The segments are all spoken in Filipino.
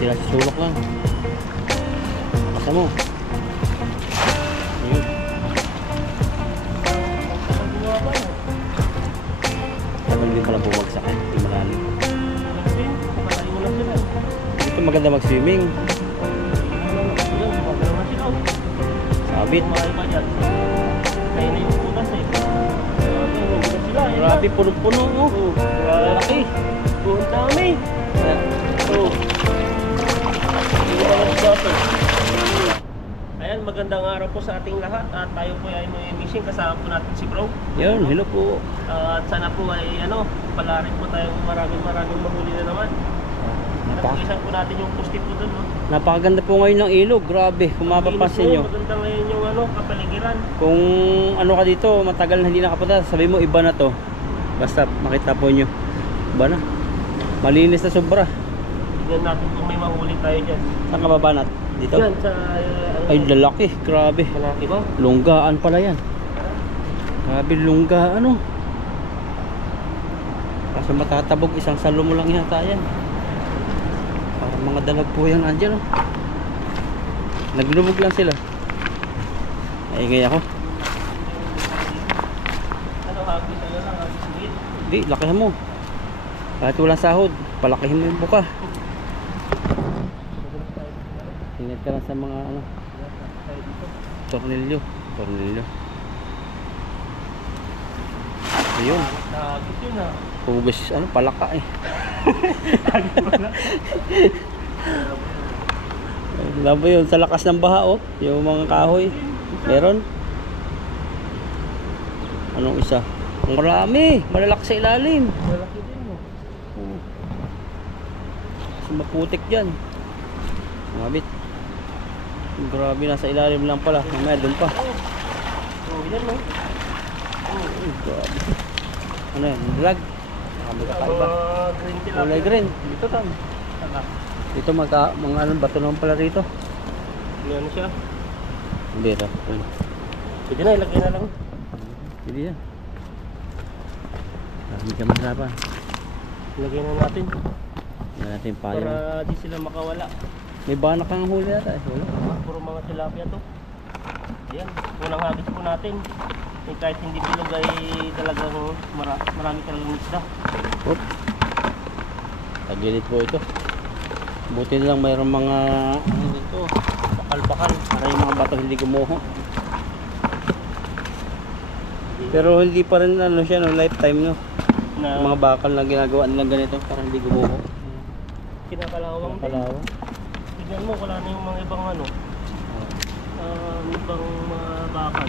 sila sa sulok lang. Basta mo. Ayun. Sabi din pala bumagsak eh. Di malalim. Ito maganda mag-swimming. Sabit. Grabe, puno-puno oh. Laki. Ang dami. Ayan, magandang araw po sa ating lahat. At tayo po ay may mission. Kasama po natin si Bro. Yun, hello po. At sana po ay pala rin po tayo maraming mahuli na naman. Napagisan po natin yung poste po dun, no? Napakaganda po ngayon ng ilog. Grabe, kung mapapansin nyo. Maganda ngayon yung kapaligiran. Kung ano ka dito, matagal na hindi nakapunta, sabi mo iba na to. Basta makita po nyo. Iba na. Malinis na sobra. Tignan natin kung may mahuli tayo dyan. Saan ka babanat? Dito? Dyan sa... Ay, lalaki. Grabe. Malaki ba? Lunggaan pala yan. Grabe, lunggaan oh. Kaso matatabog, isang salo mo lang yata yan. Parang mga dalag po yan andyan oh. Naglubog lang sila. Naingay ako. Hagis lang, hagis ulit. Hindi, lakihan mo. Kahit walang sahod, palakihin mo yung buka. Ingat ka lang sa mga tornilyo. Ayun. Hagis yun ah. Hugas, palaka eh. Alam mo yun, sa lakas ng baha oh. Yung mga kahoy. Meron. Anong isa? Ang marami. Malalaki sa ilalim. Malaki din mo. Kasi maputik dyan. Mabit. Grabe, nasa ilalim lang pala. Mamaya doon pa. Yan no. Grabe. Ano yan? Dalag. Magkakaiba. Green tilapia. Kulay green. Dito tam. Dito mga bato naman pala rito. Ano siya? Hindi na. Pwede na, ilagay na lang. Hindi yan. Hindi ka mahirapan. Ilagay na natin. Hindi natin payong. Para di sila makawala. May banak kang huli yata eh. Wala. Puro mga tilapia to. Ayan, unang hagis po natin. Kahit hindi bilog ay talagang marami talagang isda. Oop. Tagilid po ito. Buti na lang mayroong mga dito, bakal-bakal para yung mga bato hindi gumuho. Pero hindi pa rin siya lifetime no. Na Yung mga bakal na ginagawa nilang ganito para hindi gumuho. kinakalawang din. Kalawang. Tignan mo, wala na yung mga ibang ibang mga bakal.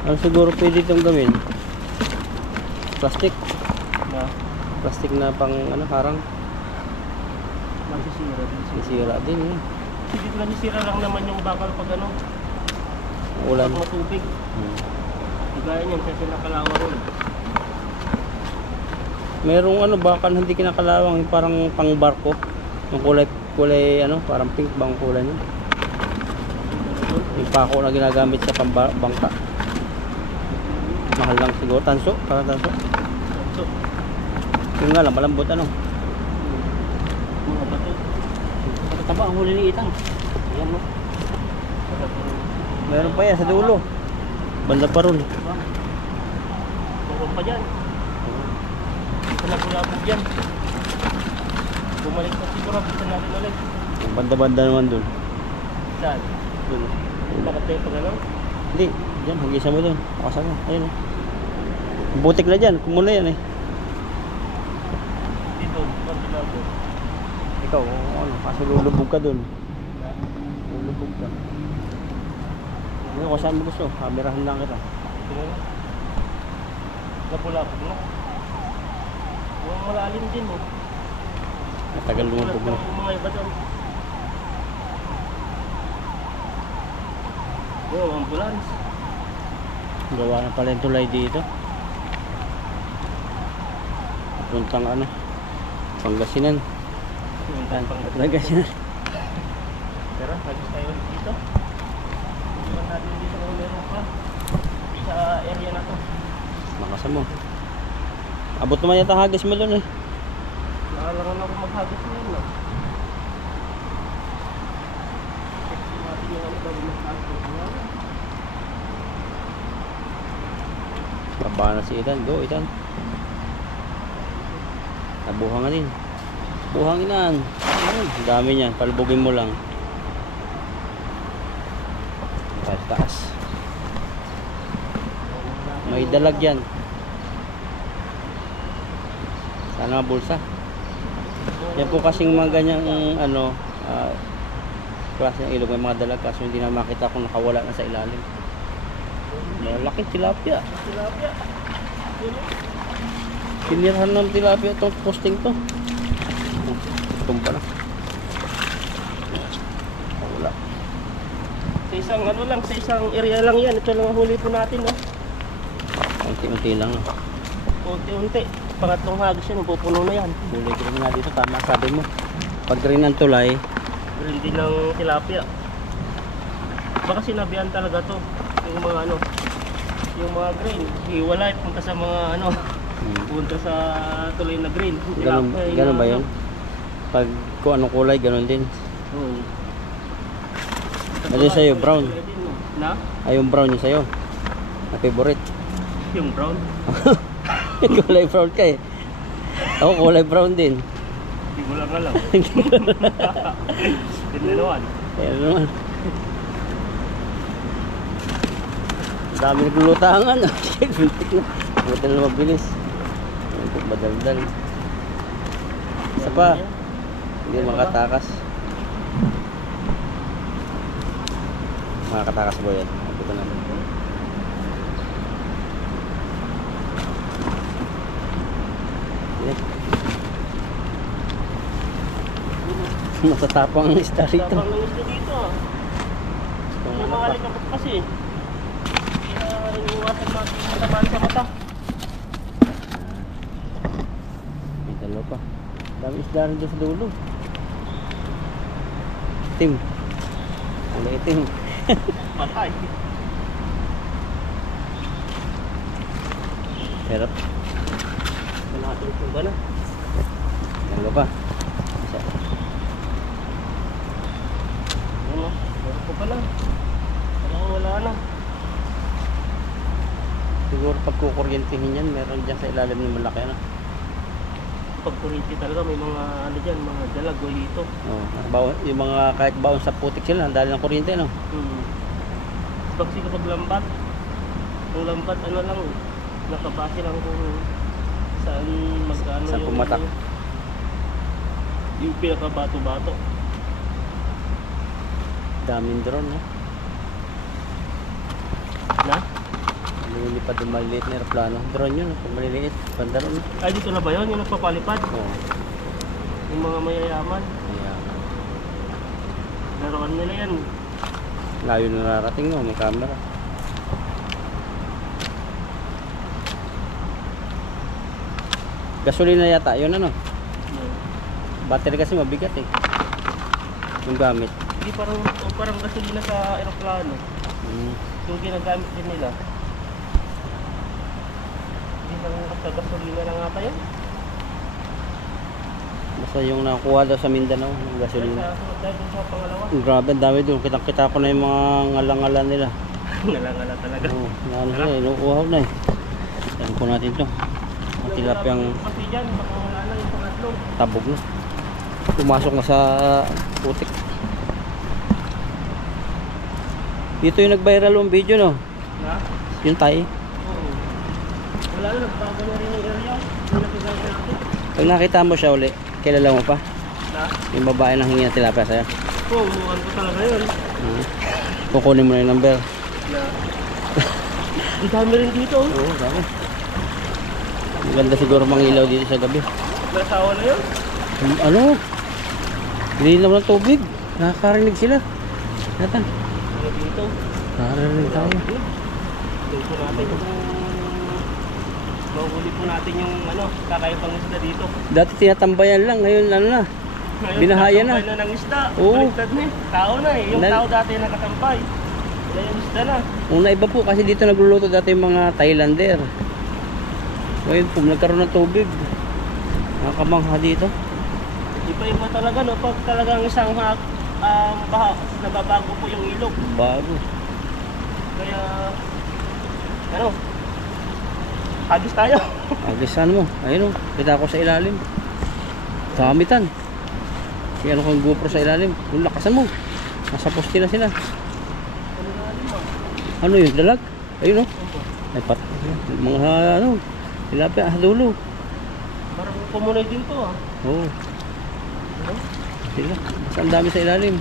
Ano siguro pwede itong gawin? Plastic. Na Plastic na pang harang. masisira din. Sisira din eh. Hindi ko lang sira lang naman yung bakal pag Ulan. pag matubig. Gaya niyan kasi nakalawang rin. Merong bakal hindi kinakalawang yung parang pang barko. Yung kulay parang pink bang kulay niya. Yung pako na ginagamit sa bangka. Mahal lang siguro. Tanso. Parang tanso. So, Yung nga lang, malambot mga bato. Taba ang huli ni Itang. Ayan mo. Meron pa yan sa dulo. Banda pa ron. Meron pa dyan. Labog dyan. Bumalik na siguro. Bisa natin ulit. Yung banda-banda naman dun. Saan? Dun. Bakit tayo pag Hindi. Diyan, hagisa mo dun. Akasan mo. Ayun eh. Butik na dyan. Kumula yan eh. dito. Kontinado. Ikaw, kaso lulubog ka dun. Lulubog ka. Ano kung saan mo gusto? Kamerahan lang kita. Lapulapog na. Yung malalim din eh. Matagal lumubog na. Mga iba doon. Yung ambulance. Gawa na pala yung tulay dito. Puntang Pangasinan. Pangasinan. Pero, hagis tayo ulit dito. Iwan natin dito kung meron pa. Sa area na to. Makasan mo. Abot naman yata hagis mo dun eh. Nakalangan ako maghagis ngayon no. Baka na si Ethan. Go, Ethan. Nabuhangan din. Buhanginan. Ayun, dami niyan. Palubugin mo lang. Taas. May dalag yan. Sana bulsa. Yan po kasing mga ganyang ano, klase ng ilog, may mga dalag kaso hindi na makita kung nakawala na sa ilalim. Malaki tilapia. Tilapia. Pinirahan ng tilapia itong posting to. Tumpa na. Wala. Sa isang ano lang, sa isang area lang yan. Ito lang ang huli po natin, no? Unti-unti lang. Unti-unti. Pangatlong hagis yan, pupuno na yan. Huli ko nga dito, tama sabi mo. Pag rin ang tulay, Green din ng tilapia. Baka sinabihan talaga to. Yung mga ano, yung mga green. Hiwalay, punta sa mga ano, punta sa tuloy na green. ganun ba yun? Pag kung anong kulay, ganun din. Ano yun sa'yo, brown? Na? Ay, yung brown yun sa'yo. Na favorite. Yung brown? Kulay brown ka eh. Ako kulay brown din. Hindi ko lang alam. Hindi naman. Ayan naman. Dami naglulutangan. Buntik na. Buti na mabilis. Buntik madaldal. Isa pa. Hindi makatakas. Makakatakas ba yan? Ito na. Matatapang ang isda rito. Tapang ng isda dito. May mga alikabok kasi. Kaya iwasan natin yung tamaan sa mata. May dalawa pa. Dami isda rin doon sa dulo. Itim. Ang itim. Patay. Hirap. Kailangan ko ba na? Dalawa pa. Isa. Ano? Meron ko pala. Wala na. Siguro pag kukuryentehin yan, meron dyan sa ilalim ng malaki na. Pag kuriti talaga may mga ano dyan, mga dalag o lito. Oh, yung mga kahit baon sa putik sila, ang dali ng kuryente, no? Pag kapag lambat, yung lambat ano lang, nakabase lang kung saan magkano Saan pumatak. Yung pinakabato-bato. Daming drone, no? Na? Lumilipad yung maliliit na aeroplano. Drone yun, kung maliliit, banda ron. Ay, dito na ba yun? Yung nagpapalipad? Oo. Yung mga mayayaman. Ayan. Laruan nila yan. Layo na narating, no? May camera. Gasolina yata, yun ano? Battery kasi mabigat eh. Yung gamit. Hindi parang gasolina sa aeroplano. Yung ginagamit din nila. Hindi lang sa gasolina lang ata yan. Basta yung nakuha daw sa Mindanao ng gasolina. Dahil sa pangalawa. Grabe, ang dami doon. Kita ko na yung mga ngalang-ngalan nila. Nalangala talaga. Oo, ano sila, inuuhaw na eh. Alam po natin to. Ang tilapyang Kasi dyan, baka wala na yung pangatlo. tabog na. Pumasok na sa putik. Dito yung nag-viral yung video, no? Na? Yung tayo. Oo. Wala na, nagbago na rin yung area. Yung nakikita natin. Pag nakita mo siya uli, kilala mo pa? Na? Yung babae nang hingi ng tilapia sa'yo. Oo, mukhang ko talaga yun. Kukunin mo na yung number. Na? Ang dami rin dito. Oo, dami. Maganda siguro mangilaw dito sa gabi. Nasawa na yun. Ano? Hinilaw ng tubig. Nakakarinig sila. Natan. Ano dito? Nakakarinig tayo. Dito natin kung mahuli po natin yung ano, kakaibang isda dito. Dati tinatambayan lang. Ngayon ano na. Ngayon, Binahaya na. nakatambay na ng isda. Oo. Baliktad na eh. Tao na eh. Yung tao dati nakatambay. Ngayon isda na. Una iba po kasi dito nagluluto dati yung mga Thailander. Ngayon po nagkaroon ng tubig. Nakakamangha dito. Iba-iba talaga no. Pag talagang isang nababago po yung ilog. Bago. Kaya ano, Agis tayo. Agisan mo. Ayun o. Kita ko sa ilalim. Kamitan. Si ano kang GoPro sa ilalim. Yung lakasan mo. Nasa poste na sila. Ano yun? Dalag? Ayun o. Ay pat. Mga ano. Tilapia. Dulo. Parang kumunay din to ah. Oo. Ano? Sila. Mas ang dami sa ilalim.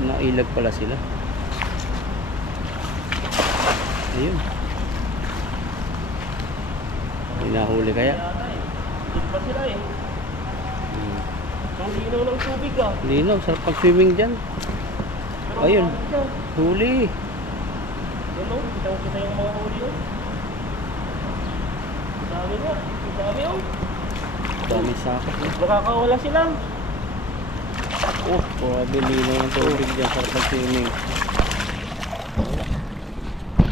Nailag pala sila. Ayun. May nahuli kaya. Dito pa sila eh. Hmm. Ang linaw ng tubig ah. Linaw. Sarap pag-swimming dyan. Pero Ayun. bakit siya? Huli. Ano? Kita yung mga huli yun. Dami nga. Dami oh. Dami sakot. Nakakawala sila. Oh, grabe linaw ng tubig dyan. Sarap pag-swimming.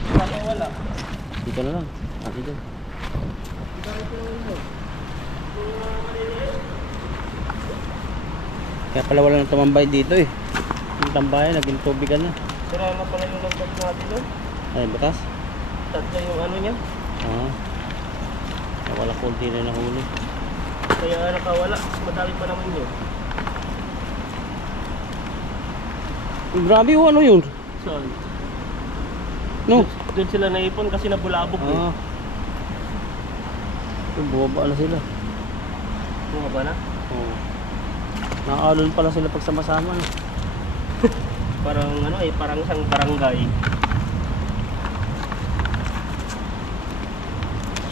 Nakakawala. Dito na lang. Ate dyan. Kaya pala wala nang tumambay dito eh. Yung tambayan, naging tubigan na. Sira na pala yung lagdag natin doon. Ay, butas? Tatlo yung ano niya. Ah. Wala konti na nahuli. Kaya nakawala. Madami pa naman yun. Grabe yung ano yun? So, No? doon sila naipon kasi nabulabog eh. Ah. Bumaba na sila. Bumaba na? Oo. Nakaalon pala sila pag sama-sama. No? Parang ano eh, parang isang barangay.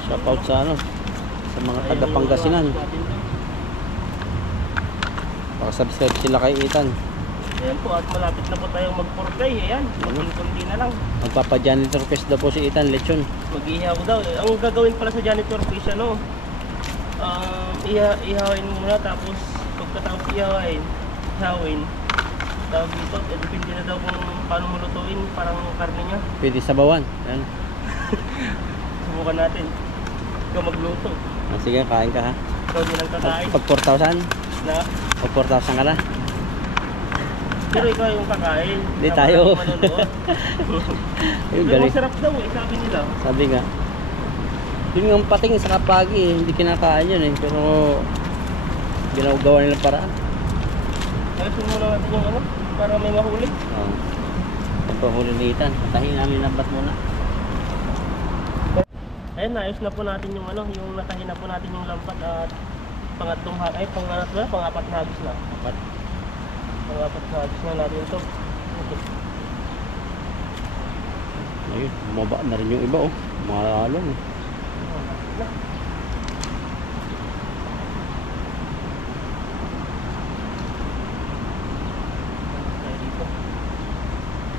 Shout out sa ano, sa mga taga Pangasinan. Paka-subscribe sila kay Ethan. Ayan po, at malapit na po tayong mag-4K. Ayan, konti na lang. Magpapa-janitor fest daw po si Ethan, lechon. Mag-ihaw daw. Ang gagawin pala sa janitor fish, ano, ihawin muna tapos pagkatapos ihawin, tawag dito, depende na daw kung paano mo lutuin, parang karne niya. Pwede sabawan. Ayan. Subukan natin. Ikaw magluto. Ah, sige, kain ka ha. Ikaw din ang kakain. Pag 4,000? Na, Pag 4,000 ka na? pero ikaw yung kakain. Hindi Tama tayo. lang manonood. Ayun, Pero galing. masarap daw eh, sabi nila. Sabi nga. Yun nga ang pating sa kapagi eh. Hindi kinakain yun eh. Pero ginagawa nilang paraan. Ayusin muna natin yung ano, para may mahuli. Oo. Ang pahuli ni Ethan. Patahin namin lambat muna. Ayun, naayos na po natin yung ano, yung natahin na po natin yung lampat at pangatlong pangapat na hagis na. Dapat. Pangapat na hagis na natin ito. Okay. Ayun. Bumaba na rin yung iba oh. Malalong eh. Na. Tayo dito.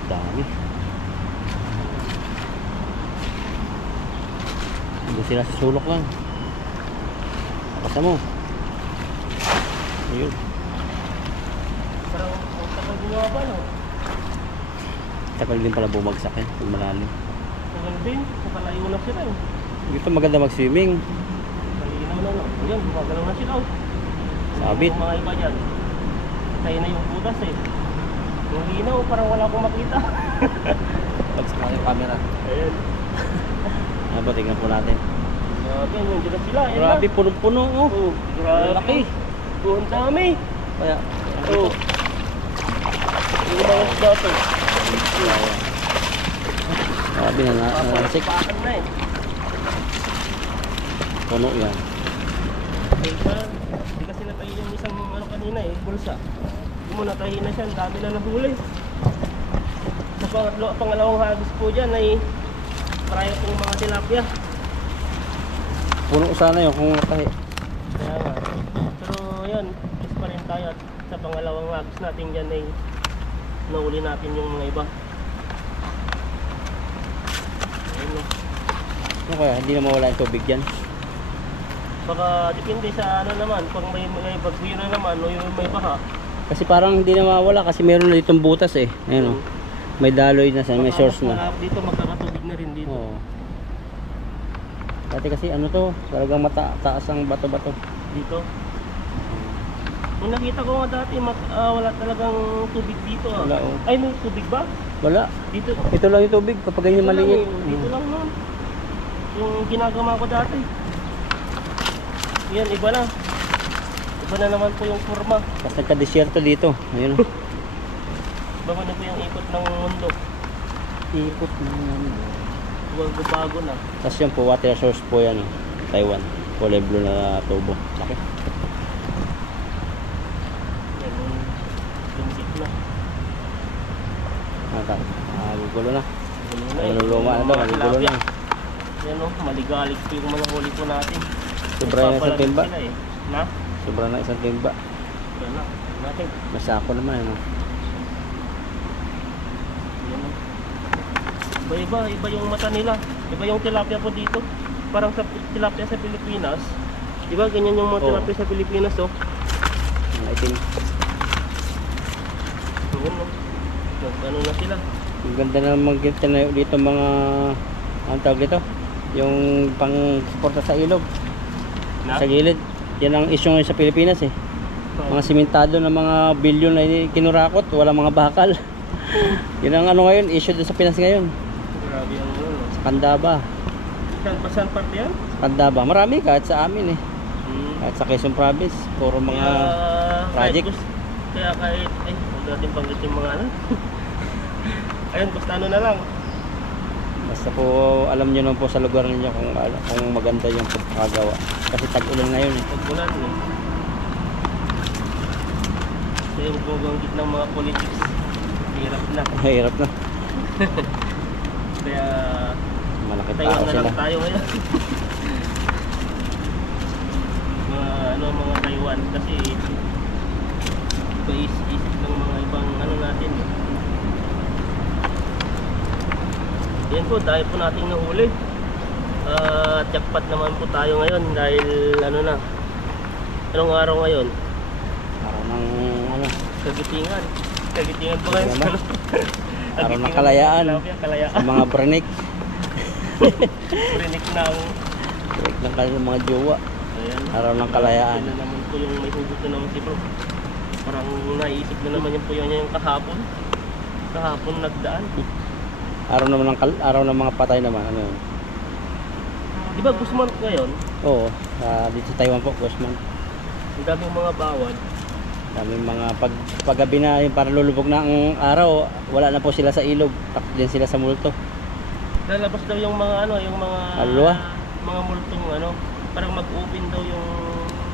Dami. Doon sila sa sulok lang. Pakasa mo. Ayun. Parang ang tagal gumawa ba, no? Tagal din pala bumagsak eh. Pag malalim. Tagal din, nakalayo na sila eh. Dito maganda mag-swimming. Malinaw na, no? Ayan, gumagalaw na sila, oh. Sabit. Yung mga iba dyan. Tayo na yung butas eh. Yung linaw, parang wala akong makita. Pagsak yung camera. Ayan. Ano ba, tingnan po natin. Grabe, yun dyan na sila. Ayan Grabe, na. punong-puno oh. Oh, grabe. Laki. Oh, ang dami. Kaya, Oh. Yung mga isda to. grabe na nasik. Papakan na eh. Puno yan. Hindi kasi natayo yung isang ano kanina eh, bulsa. Hindi mo natayo na siya, ang dami na nahuli. Sa pangalawang hagis po dyan ay marami pong mga tilapia. Puno sana yun kung natahi. Kaya nga. Pero yun, is pa rin tayo at sa pangalawang hagis natin dyan ay nahuli natin yung mga iba. Ayun no. Ano kaya, hindi na mawala yung tubig dyan. Baka depende sa ano naman, pag may bagyo na naman o yung may baha. Kasi parang hindi na mawala kasi meron na ditong butas eh. Ayun oh. May daloy na sa may Baka source mas na. malapit dito, magkakatubig na rin dito. Oo. Dati kasi ano to, talagang mataas ang bato-bato. Dito. Yung nakita ko nga dati, wala talagang tubig dito ah. Wala, oh. Ay, may tubig ba? Wala. Dito. Ito lang yung tubig kapag ganyan Dito lang maliit. eh, dito lang nun. Yung ginagama ko dati. Yan, iba na. Iba na naman po yung forma. Tapos nagka-desierto dito. Ayun. Bago na po yung ikot ng mundo. Ikot na yan. Bago na. Tapos yan po, water source po yan. Oh. Taiwan. Kulay blue na tubo. Laki. Yan, yung gitna. Gugulo na. Luma Luma na daw. Gugulo na. Yan o, maligalig po yung mga huli po natin. Sobra na isang timba. Sila, eh. Na? Sobra na isang timba. Sobra na. Natin. Masako naman. Ano? Yan o. Iba yung mata nila. Iba yung tilapia po dito. Parang sa tilapia sa Pilipinas. Diba ganyan yung mga Oo. tilapia sa Pilipinas oh. Mga itim. Ano? Ano na sila? Ang ganda na magtanayo dito mga ang tawag dito. Yung pang-suporta sa ilog. Na? Sa gilid. Yan ang issue ngayon sa Pilipinas eh. Mga simentado na mga bilyon na kinurakot. Walang mga bakal. Yan ang ano ngayon, issue doon sa Pinas ngayon. Grabe ang ano. Sa Candaba. Saan part yan? Sa Candaba. Marami kahit sa amin eh. Kahit sa Quezon Province. Puro mga project. Kaya kahit, huwag natin panggit yung mga ano. Ayun, basta ano na lang. Basta po alam nyo naman po sa lugar ninyo kung maganda yung pagkagawa. Kasi tag-ulan ngayon eh. Pagbulan eh. Kaya magbabanggit ng mga politics. Hirap na. Hirap na. Kaya Malaki tayo tao na sila. lang tayo ngayon. Mga Taiwan kasi iba isip ng mga ibang ano natin eh. Yan po, dahil po nating nahuli. Jackpot naman po tayo ngayon dahil ano na. Anong araw ngayon? Araw ng ano, Kagitingan. Kagitingan po ngayon. Ano? Araw ng kalayaan. Kalayaan. Sa mga brenik. Rinig ng Break ng kanilang mga jowa. ayan. Araw ng kalayaan. Yan na naman po yung may hugot na naman si bro. Parang naisip na naman yung yung kahapon. Kahapon nagdaan. Araw ng mga patay naman. Ano yun? Di ba Guzman ngayon? Oo. Dito sa Taiwan po, Guzman. Ang daming mga bawal. Daming mga paggabi na yung parang lulubog na ang araw, wala na po sila sa ilog. Takot din sila sa multo. Lalabas daw yung mga ano, yung mga Alwa? mga multong ano, parang mag-open daw yung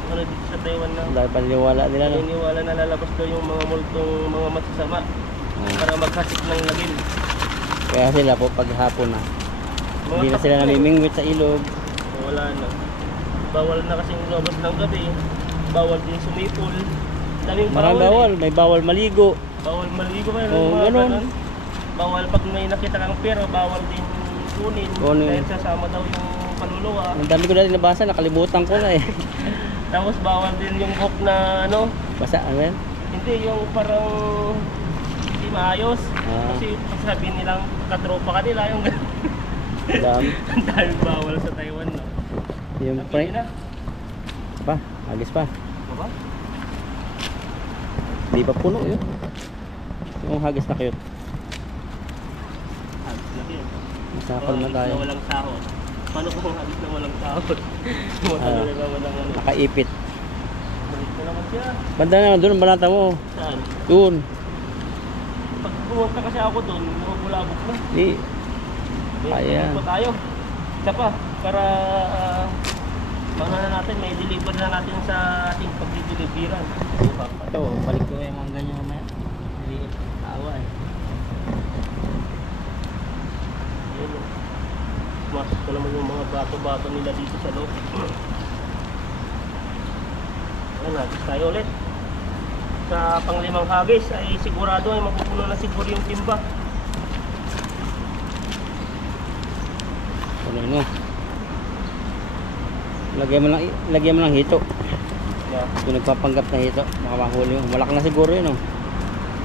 ano dito sa Taiwan na. Dahil paniniwala nila no. Naniniwala na lalabas daw yung mga multong mga masasama para maghasik ng lagim. Kaya sila po paghapon na. Mga Hindi na sila takot namimingwit sa ilog. Wala na. Bawal na kasing lumabas ng gabi. Bawal din sumipol. Daming Maraming bawal. May bawal maligo. Bawal maligo ba? Oo, Mga ganun. ganun. Bawal pag may nakita kang pera, bawal din kunin. Kunin. Dahil sasama daw yung kaluluwa. Ang dami ko dati nabasa, nakalimutan ko na eh. Tapos bawal din yung hook na ano. Basta ano yan? Hindi, yung parang hindi maayos. Ah. Kasi sabihin nilang katropa ka nila yung ganun. Dami. Ang daming bawal sa Taiwan, no? Yung Napili prank. na. Pa, agis pa. Baba? Di pa puno yun. Yung hagis na cute. Hagis na yun. Masakal na Hagis tayo. na walang sahod. Paano kung hagis na walang sahod? Tumatalo na naman ang ano. Nakaipit. Balik na naman siya. Banda na, doon ang balata mo. Saan? Doon. Pag pumunta kasi ako doon, lumabulabog na. Di. Ayan. Pa tayo. Isa pa, para ano na natin, may deliver na natin sa ating pagdideliveran. Ito, balik ko yung mga ganyan mamaya. Hindi, tawa eh. Ayan o. Masok ko naman yung mga bato-bato nila dito sa loob. Ayan, hagis tayo ulit. Sa panglimang hagis ay sigurado ay mapupuno na siguro yung timba. Ano mo? Lagyan mo lang hito. Yeah. Yung nagpapanggap na hito, makakahuli mo. Malaki na siguro yun, oh.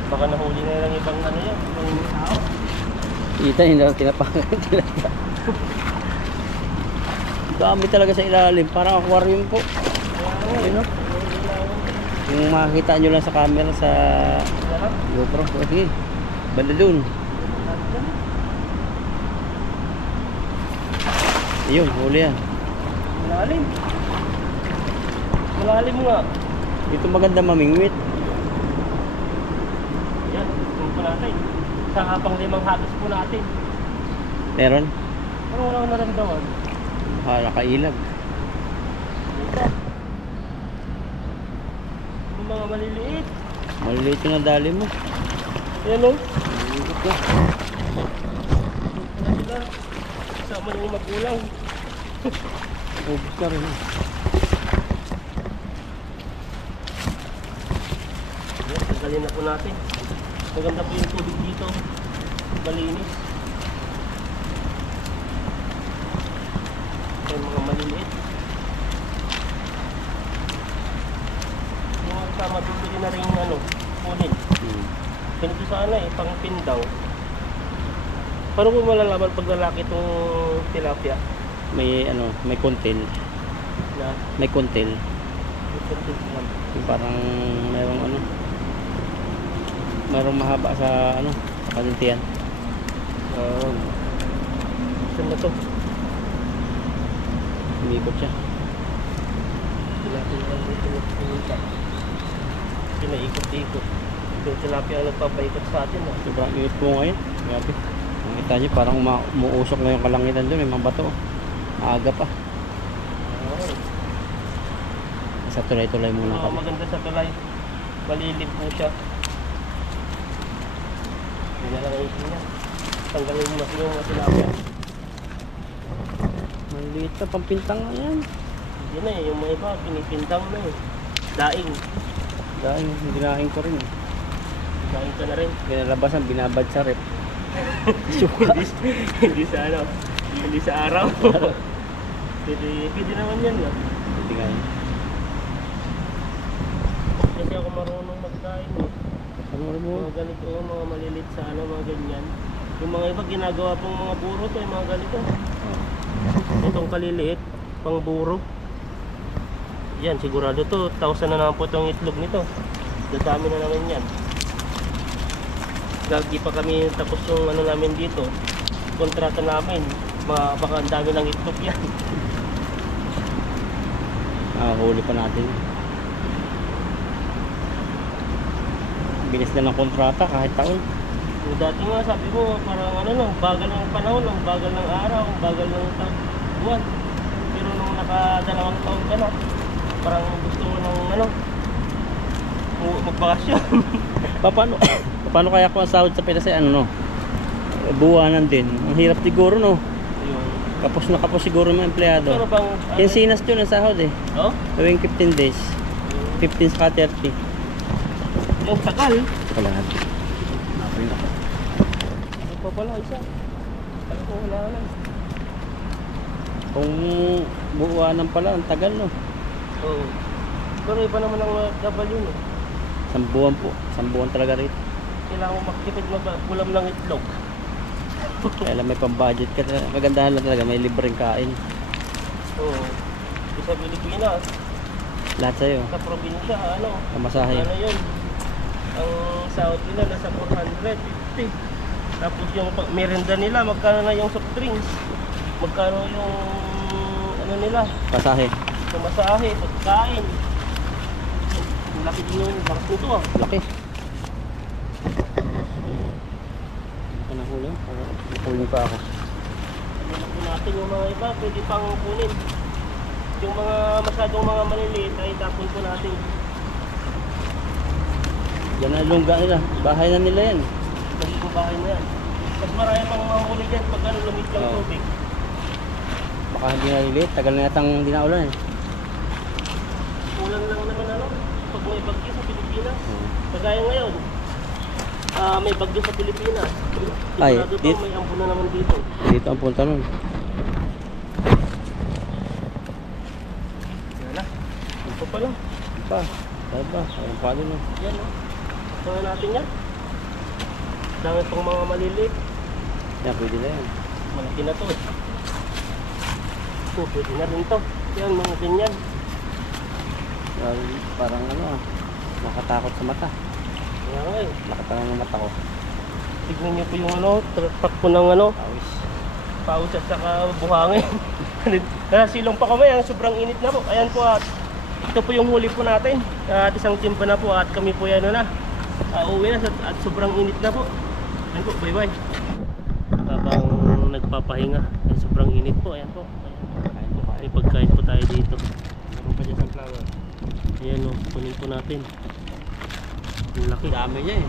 Baka nahuli na lang ibang ano yan, ibang tao. Kita, hindi lang tinapanggap. Dami talaga sa ilalim, parang aquarium po. Ayun, oh. Yung makikita nyo lang sa camera sa Wala lang. GoPro. O, sige. Banda dun. Yun, huli yan. Malalim. Malalim nga. Dito maganda mamingwit. Yan, tingnan po natin. Sa pang 5 hatos po natin. Meron. Pero wala akong naramdaman. Nakailag. Ito. Yung mga maliliit. Maliliit yung nadali mo. Yan o. Maliliit ka. Wala sila. Kasama yung magulang. Ubus ka rin. Yan, tanggalin na po natin. Maganda po yung tubig dito. Malinis. Yung mga maliliit. Yung mga kasama, bibili na rin yung ano, kunin. Ganito sana pang pindaw. Paano ko malalaman pag lalaki itong tilapia? May kontil. Na, May kontil. Yung parang merong mahaba sa sa kalintian. saan na to? Umikot siya. Tilapia lang dito nagpunta. Pinaikot-ikot. Yung tilapia ang nagpapaikot sa atin. Sobrang init po ngayon. Grabe. Nakita nyo parang umuusok na yung kalangitan doon. May mga bato. Aga pa. Sa tulay-tulay muna kami. Maganda sa tulay. Malilim po siya. Hindi na lang isin niya. Tanggalin mo natin yung mga tilapia. Maliit na pampintang na yan. Hindi na yung mga iba, pinipintang na Daing. Dahil dinaing ko rin. Daing ka na rin. Pinalabasan, binabad sa rep. hindi sa ano, hindi sa araw. Pwede naman yan no? Hindi nga yun. Kasi ako marunong magdaing Ano mo? mga ganito, mga malilit sa ano, mga ganyan. Yung mga iba ginagawa pang mga buro to, yung mga ganito. Itong kaliliit, pang buro. Yan, sigurado to, 1,000 na naman po itong itlog nito. Dadami na naman yan. Di pa kami tapos yung ano namin dito, kontrata namin. Baka ang dami ng itlog yan. Huli pa natin. Bilis na ng kontrata kahit taon. Yung dati nga sabi ko, parang ano lang, bagal ng panahon lang, bagal ng araw, bagal ng buwan. Pero nung nakadalawang taon ka na, parang gusto mo ng ano, magbakasyon. Paano kaya kung ang sahod sa Pinas ay buwanan din. Ang hirap siguro no. Yung, Kapos siguro yung mga empleyado. ano bang, Yung sinas yun ang sahod eh. oh? Tuwing 15 days. 15 saka 30. Yung tagal. Wala natin. Napoy na ako. Ano pa pala isa? Alam ko wala lang. Kung buwanan pala, ang tagal no. Oo. Pero iba naman ang W no. 1 buwan po. 1 buwan talaga rito. Kailangan mo magtipid magkulam ng itlog. Kaya lang may pang-budget ka. Kagandahan lang talaga, may libreng kain. Oo. Sa Pilipinas, Lahat sa'yo. sa probinsya, ano? Kamasahe. Ano yun? Ang sahod nila nasa 450. Tapos yung merenda nila, magkano na yung soft drinks? Magkano yung ano nila? Pasahe. Pumasahe, pagkain. Ang laki din yung barak nito ah. Laki. Ito na huli. Huli pa ako. Ano po natin yung mga iba, pwede pang kunin. Yung mga masyadong mga maliliit ay tapon po natin. Yan ang lungga nila. Bahay na nila yan. Kasi po bahay na yan. Mas marami pang mahuli dyan pag ano lumit lang Oo. tubig. Baka hindi nalilit. Tagal na yatang hindi na ulan eh. Kulang lang naman ano, pag may bagyo sa Pilipinas. Kagaya ngayon, may bagyo sa Pilipinas. Ay, Sigurado to, may ampun na naman dito. Dito ang punta nun. Yan na. Ito pala. Pa. Ba? Ayun pa din. Yan o. Ito natin yan. Dami pang mga maliliit. Yan, pwede na yan. Malaki na to eh. Pwede na rin to. Yan, mga ganyan. Parang Nakatakot sa mata. Kaya nga eh. Nakatangan ng mata ko. Tignan niyo po yung ano, takbo ng ano, Pawis. pawis at saka buhangin. Silong pa kami, ang sobrang init na po. Ayan po at ito po yung huli po natin. At isang timpa na po at kami po yan na. Uwi na at sobrang init na po. Ayan po, bye bye. Habang nagpapahinga, ay sobrang init po. Ayan po. Kain po, kain. May pagkain po tayo dito. Meron pa dyan sunflower. Ayan o, kunin po natin. Ang laki. Dami niya eh.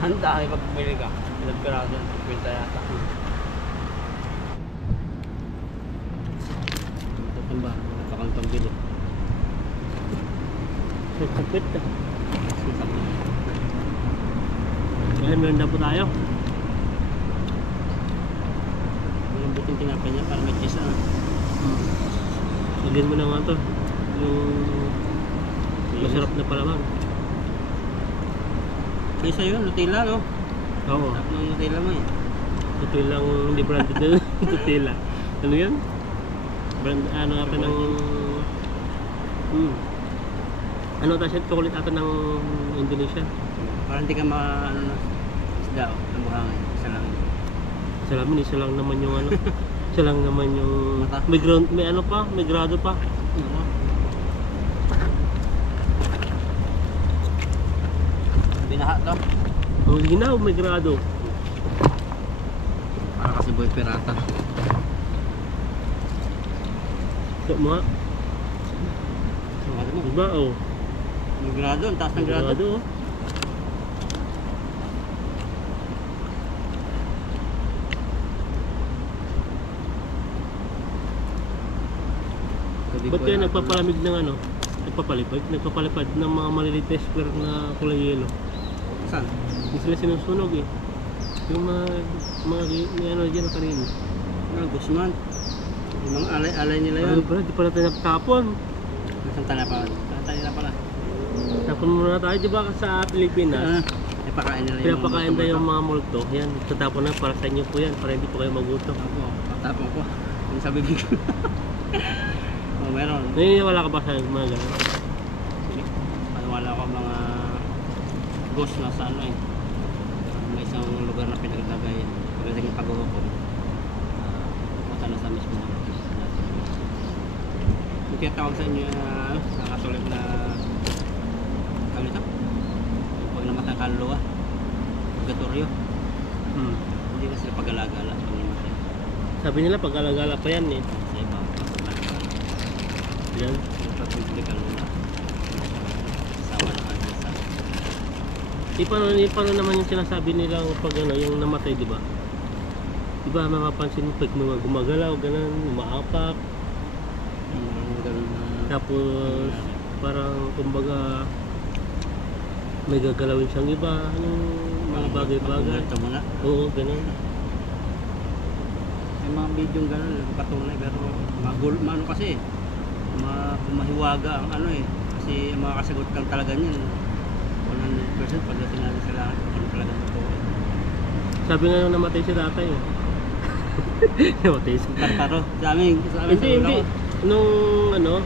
Ang dami pag bumili ka. Ilang piraso yan, 50 yata. Ito pang ba? Wala pa kang pambili. Kapit na. Ayan, meron na po tayo. Yung buting tinapay niya, parang may cheese na. Lagyan mo na nga ito. Yung masarap na palaman. Kaysa yun, Nutella no? Oo. Sarap ng Nutella mo eh. Ito lang hindi branded na Nutella. Ano yan? Brand, ano ata ng... Ano ata siya? Chocolate ata ng Indonesia. Parang hindi ka ano na, isda o, ng buhangin. Isa lang yun. Salamin, isa lang naman yung ano. Isa lang naman yung... Mata. May ground, may ano pa, may grado pa. Oo. Binaha to. Oh, ginaw, may grado. Para kasi boy pirata. So, mga, Ano mo? diba, oh. Yung grado, ang taas ng grado. Grado, oh. Ba't kaya nagpapalamig ng ano? Nagpapalipad ng mga maliliit na square na kulay yelo. Saan? Hindi sila sinusunog eh. Yung mga may ano dyan na kanina. Ano, Guzman. Yung mga alay-alay nila yun. Ano pala, di pala tayo nagtapon. Nasaan tayo pa? Saan tayo na pala? Tapon muna tayo, di ba sa Pilipinas? Ay, pakain nila yung Pinapakain tayo yung multo. mga multo. Yan, tatapon na para sa inyo po yan. Para hindi po kayo magutom. Ako, patapon ko. Yung sa bibig ko. Oh, meron. Naniniwala ka ba sa mga gano'n? Wala ko mga ghost na sa ano eh. May isang lugar na pinaglagay. Pagdating yung paghuhukom. Pupunta na sa mismo. Yung tinatawag sa inyo na nakasulit na kami ito. Pag namatang kaluluwa. Purgatorio. Hindi na sila pag-alagala pag namatay. Sabi nila pag-alagala pa yan eh. Sa iba. Yan. Yung pag-ibig kaluluwa. Sawa ng alisa. Paano naman yung sinasabi nilang pag ano, yung namatay, di ba? Di ba mapapansin mo pag mga gumagalaw, ganun, umaapak. Ganun na. Tapos parang kumbaga may gagalawin siyang iba, yung mga bagay-bagay. Ito muna. Oo, ganun. May mga video gano'n, patunay, pero ano kasi, mahiwaga ang ano eh. Kasi makakasagot kang talaga niyan. 100% pagdating natin sa langit, ano talaga totoo. Sabi nga nung namatay si tatay eh. Namatay si Tartaro, sa amin Hindi. Nung ano,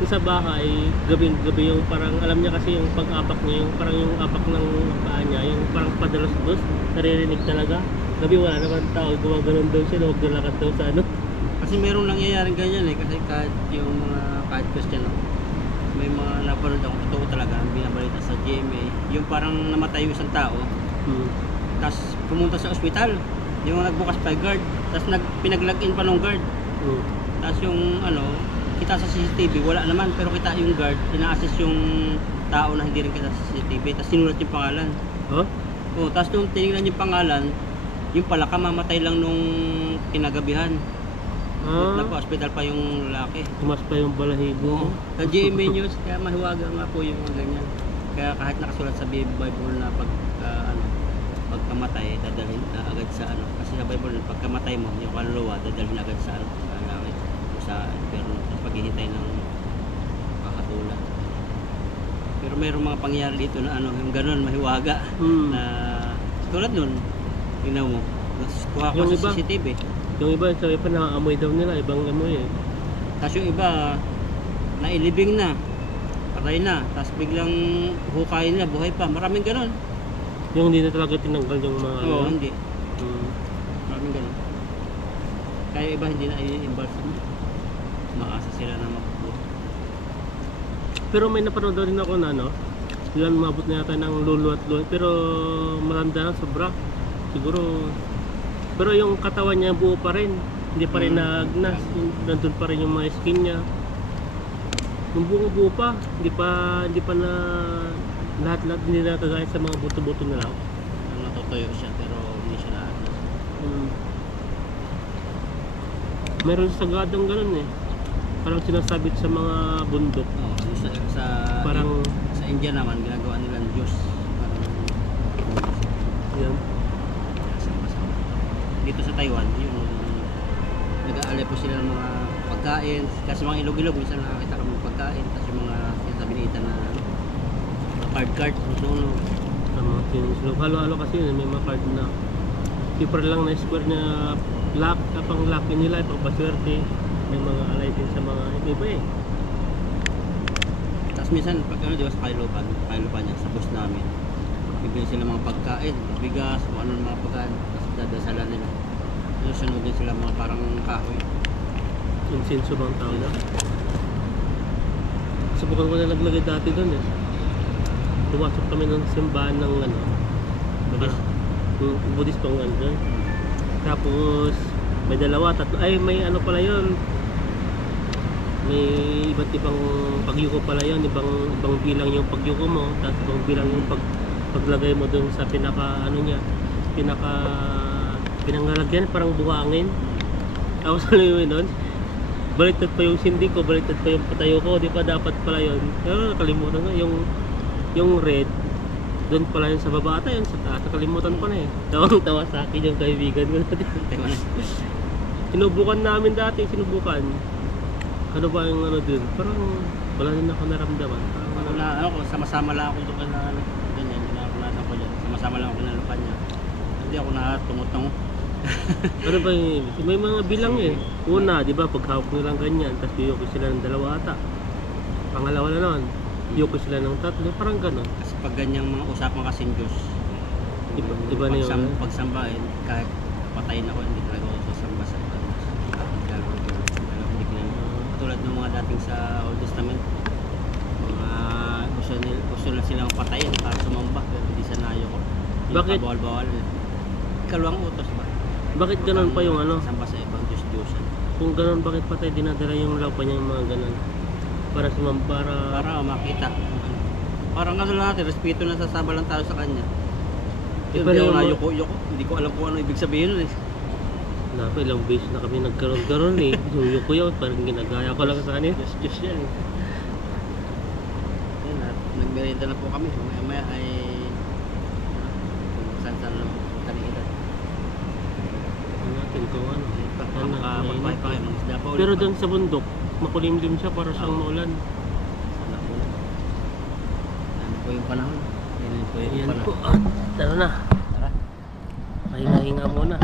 yung sa bahay, gabi yung parang, alam niya kasi yung pag-apak niya, yung parang yung apak ng paa niya, yung parang padalos-dos, naririnig talaga. Gabi wala naman tao, gumaganon daw siya, huwag nalakad daw sa ano. Kasi merong nangyayaring ganyan eh, kasi kahit yung mga kahit Christian, may mga napanood ako, totoo talaga, binabalita sa GMA, yung parang namatay yung isang tao, tapos pumunta sa ospital, yung nagbukas pa yung guard, tapos pinag-log-in pa ng guard, tapos yung ano, kita sa CCTV, wala naman, pero kita yung guard, ina-assess yung tao na hindi rin kita sa CCTV, tapos sinulat yung pangalan. Huh? Oh, tapos nung tinignan yung pangalan, yung pala kamamatay lang nung kinagabihan. Nagpa-hospital pa yung lalaki. Tumas pa yung balahibo. Sa GMA News, kaya mahiwaga nga po yung mga ganyan. Kaya kahit nakasulat sa Bible na pagkamatay, dadalhin agad sa ano. Kasi sa Bible, pagkamatay mo, yung kaluluwa, dadalhin agad sa ano, sa langit, sa inferno. Tapos paghihintay ng kakatula. Pero mayroong mga pangyayari dito na ano, yung ganun, mahiwaga. Na tulad nun, tingnan mo, kuha ko Yung sa iba? CCTV. Yung iba, sabi pa nakaamoy daw nila, ibang amoy eh. Tapos yung iba, nailibing na. patay na. Tapos biglang hukayin nila, buhay pa. Maraming ganun. Yung hindi na talaga tinanggal yung mga Oo, ano. hindi. Hmm. Maraming ganun. Kaya iba hindi na i-embalsam. Maasa sila na mabubuhay. Pero may napanood din ako na ano, ilan mabot na yata ng lulo at lulo, pero matanda na sobra. Siguro, pero yung katawan niya buo pa rin. Hindi pa rin naagnas. Nandun pa rin yung mga skin niya. Yung buo pa. Hindi pa na lahat-lahat hindi na kagaya sa mga buto-buto na lang. Natutuyo siya pero hindi siya naagnas. Meron sa gadang ganun eh. Parang sinasabit sa mga bundok. Oo, sa Parang sa India naman ginagawa nilang Diyos. Parang yan. sama-sama. Dito sa Taiwan, yung nag-aalay po sila ng mga pagkain. Kasi mga ilog-ilog, minsan nakakita kami ng pagkain. Tapos yung mga sinasabi na card, no. Tama, sinusulog. Halo-halo kasi yun, may mga card na paper lang na square na lock, kapang lock nila, pang paswerte. May mga alay din sa mga iba eh. Tapos minsan, pag ano, di ba sa Kailupan niya, sa bus namin, bibili sila mga pagkain, bigas, kung ano mga pagkain, tapos dadasalan nila. Sunodin sila mga parang kahoy. Insenso bang tawag na? Subukan ko na naglagay dati doon eh. Pumasok kami ng simbahan ng ano, Buddhist. Buddhist pang ano doon. Tapos may dalawa, tatlo, ay may ano pala yun. May iba't ibang pagyuko pala yun, ibang bilang yung pagyuko mo, tapos ibang bilang yung paglagay mo doon sa pinaka ano niya, pinangalagyan, parang buhangin. Tapos ano yun nun? Baliktad pa yung sindi ko, baliktad pa yung patayo ko, di pa dapat pala yun. Pero nakalimutan ko, yung red, doon pala yun sa baba ata, yun sa taas, nakalimutan ko na eh. Tawang-tawa sa akin yung kaibigan ko natin. Sinubukan namin dati, ano ba yung ano dun? Parang wala din ako naramdaman. Ano na, ako, sama-sama lang ako doon na ganyan, naranasan ko dyan. Sama-sama lang ako kinalupan niya. Hindi ako tumutong. Ano ba yung may mga bilang eh. Una, di ba, pag hawak nilang ganyan, tapos yuko sila ng dalawa ata. Pangalawa na nun, yuko sila ng tatlo, parang gano'n. Kasi pag ganyang mga usapan kasing Diyos, Iba na yun. Pagsambahin, kahit patayin ako, hindi talaga ako sasamba sa Diyos. Hindi tulad ng mga dating sa Old Testament, mga gusto na silang patayin para sumamba, pero hindi sa nayo ko. Bakit? Bawal-bawal. Ikalawang utos ba? Bakit ganun pa yung ano? Samba sa ibang Diyos-Diyosan. Kung ganun, bakit patay dinadala yung law pa niya yung mga ganun? Para Para makita. Parang ano lang natin, respeto na sasama lang tayo sa kanya. Yun, Pero hindi ako yung nayuko-yuko. Hindi ko alam kung ano ibig sabihin nun eh. Naku, ilang beses na kami nagkaroon eh. Suyo ko yun, parang ginagaya ko lang sa kanila. Diyos yan. Yan at nagmerienda na po kami. Maya-maya ay kung saan-saan lang kanila. Ano natin kung ano. Makapagpahit pa kayo, mga isda pa ulit. Pero doon sa bundok, makulimlim siya para siyang maulan. Sana po. Yan po yung panahon. Yan po yung Ayan panahon. po. Tara na. Tara. Pahinga-hinga muna.